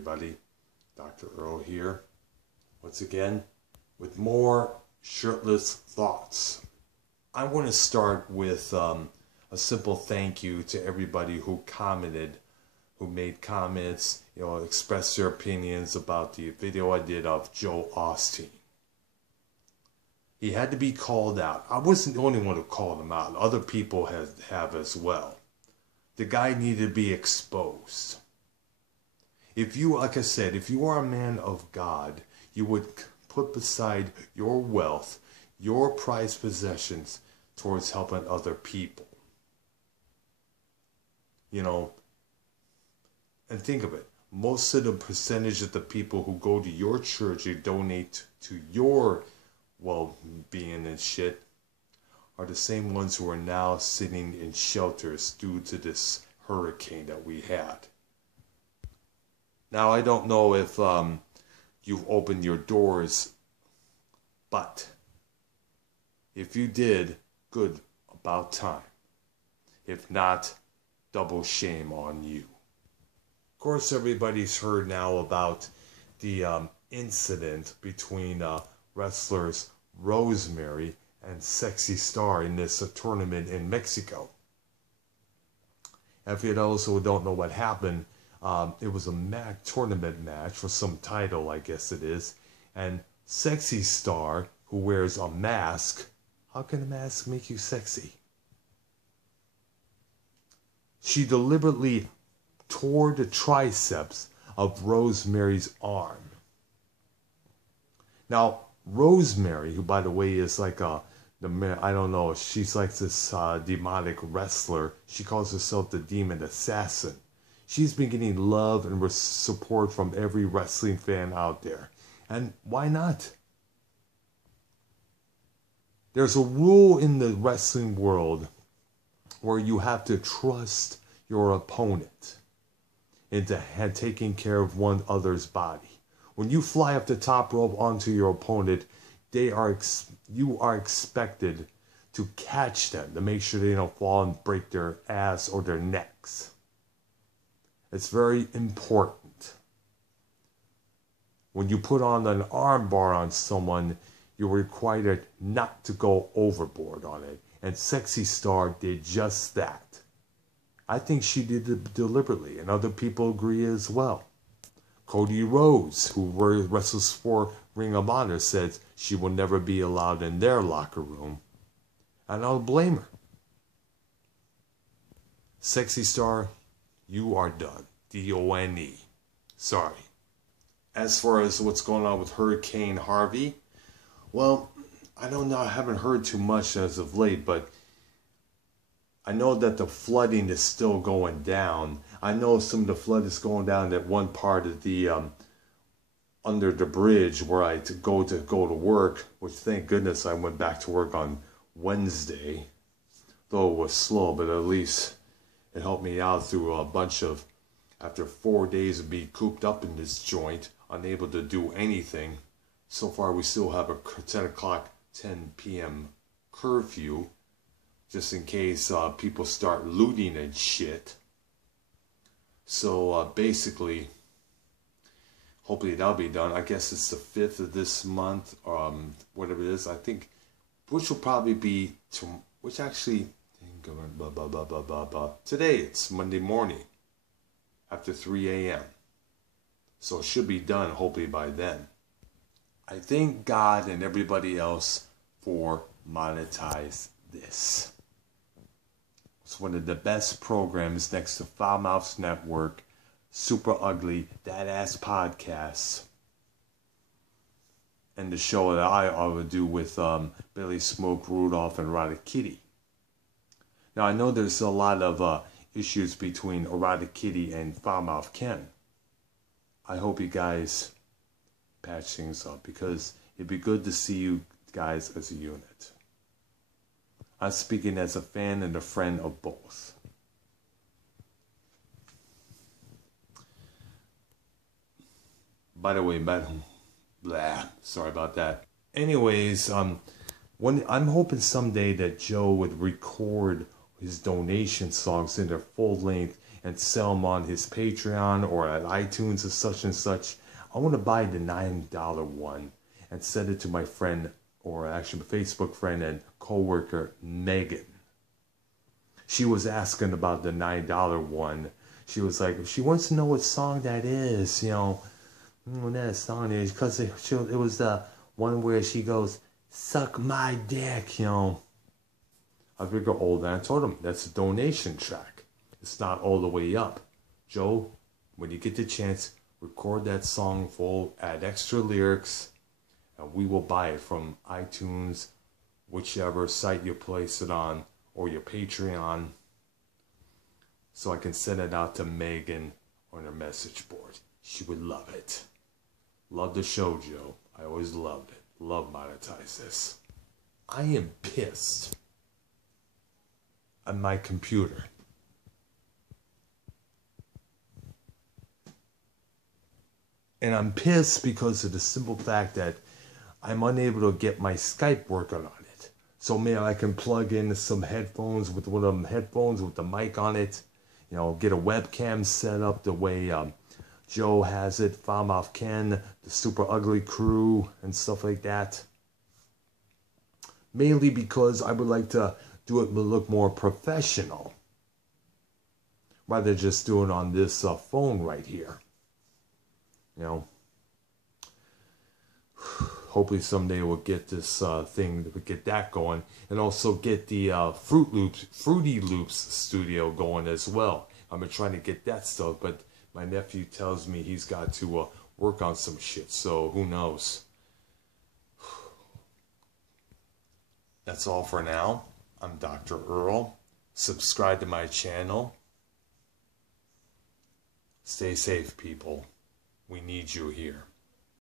everybody. Dr. Earl here, once again, with more shirtless thoughts. I want to start with a simple thank you to everybody who commented, who made comments, expressed their opinions about the video I did of Joel Osteen. He had to be called out. I wasn't the only one who called him out. Other people have as well. The guy needed to be exposed. If you, like I said, if you are a man of God, you would put beside your wealth, your prized possessions towards helping other people. And think of it. Most of the percentage of the people who go to your church and donate to your well-being and shit are the same ones who are now sitting in shelters due to this hurricane that we had. Now, I don't know if you've opened your doors, but if you did, good, about time. If not, double shame on you. Of course, everybody's heard now about the incident between wrestlers Rosemary and Sexy Star in this tournament in Mexico. If you also don't know what happened, it was a tournament match for some title, I guess it is. And Sexy Star, who wears a mask, how can a mask make you sexy? She deliberately tore the triceps of Rosemary's arm. Now, Rosemary, who by the way is like I don't know, she's like this demonic wrestler. She calls herself the Demon Assassin. She's been getting love and support from every wrestling fan out there. And why not? There's a rule in the wrestling world where you have to trust your opponent into taking care of one other's body. When you fly up the top rope onto your opponent, you are expected to catch them to make sure they don't fall and break their ass or their necks. It's very important. When you put on an arm bar on someone, you're required not to go overboard on it. And Sexy Star did just that. I think she did it deliberately, and other people agree as well. Cody Rhodes, who wrestles for Ring of Honor, says she will never be allowed in their locker room. And I'll blame her. Sexy Star, you are done. D-O-N-E. Sorry. As far as what's going on with Hurricane Harvey, well, I don't know. I haven't heard too much as of late, but I know that the flooding is still going down. I know some of the flood is going down at one part of the under the bridge where I go to work, which thank goodness I went back to work on Wednesday, though it was slow, but at least it helped me out through a bunch of, after 4 days of being cooped up in this joint, unable to do anything. So far we still have a 10 p.m. curfew, just in case people start looting and shit. So basically, hopefully that'll be done. I guess it's the 5th of this month, whatever it is. I think, which will probably be, today it's Monday morning after 3 a.m. So it should be done hopefully by then. I thank God and everybody else for monetize this. It's one of the best programs next to Foul Mouths Network, Super Ugly, That Ass Podcasts, and the show that I would do with Billy Smoke, Rudolph, and Erotic Kitty. Now, I know there's a lot of issues between Erotic Kitty and Foul Mouth Ken. I hope you guys patch things up, because it'd be good to see you guys as a unit. I'm speaking as a fan and a friend of both. By the way, sorry about that. Anyways, I'm hoping someday that Joe would record his donation songs in their full length and sell them on his Patreon or at iTunes or such and such. I want to buy the $9 one and send it to my friend, or actually my Facebook friend and co-worker, Megan. She was asking about the $9 one. She was like, she wants to know what song that is, you know, what that song is, because it was the one where she goes, suck my dick, you know. I figured, oh, then I told him, that's a donation track. It's not all the way up. Joe, when you get the chance, record that song full, add extra lyrics, and we will buy it from iTunes, whichever site you place it on, or your Patreon, so I can send it out to Megan on her message board. She would love it. Love the show, Joe. I always loved it. Love monetize this. I am pissed on my computer. And I'm pissed because of the simple fact that I'm unable to get my Skype working on it. So maybe I can plug in some headphones with one of them headphones with the mic on it. You know, get a webcam set up the way Joe has it, Farmouth Ken, the Super Ugly Crew, and stuff like that. Mainly because I would like to do it look more professional, rather than just do it on this phone right here. You know, hopefully someday we'll get this thing, we'll get that going, and also get the Fruity Loops studio going as well. I've been trying to get that stuff, but my nephew tells me he's got to work on some shit, so who knows. That's all for now. I'm Dr. Earl. Subscribe to my channel. Stay safe, people. We need you here.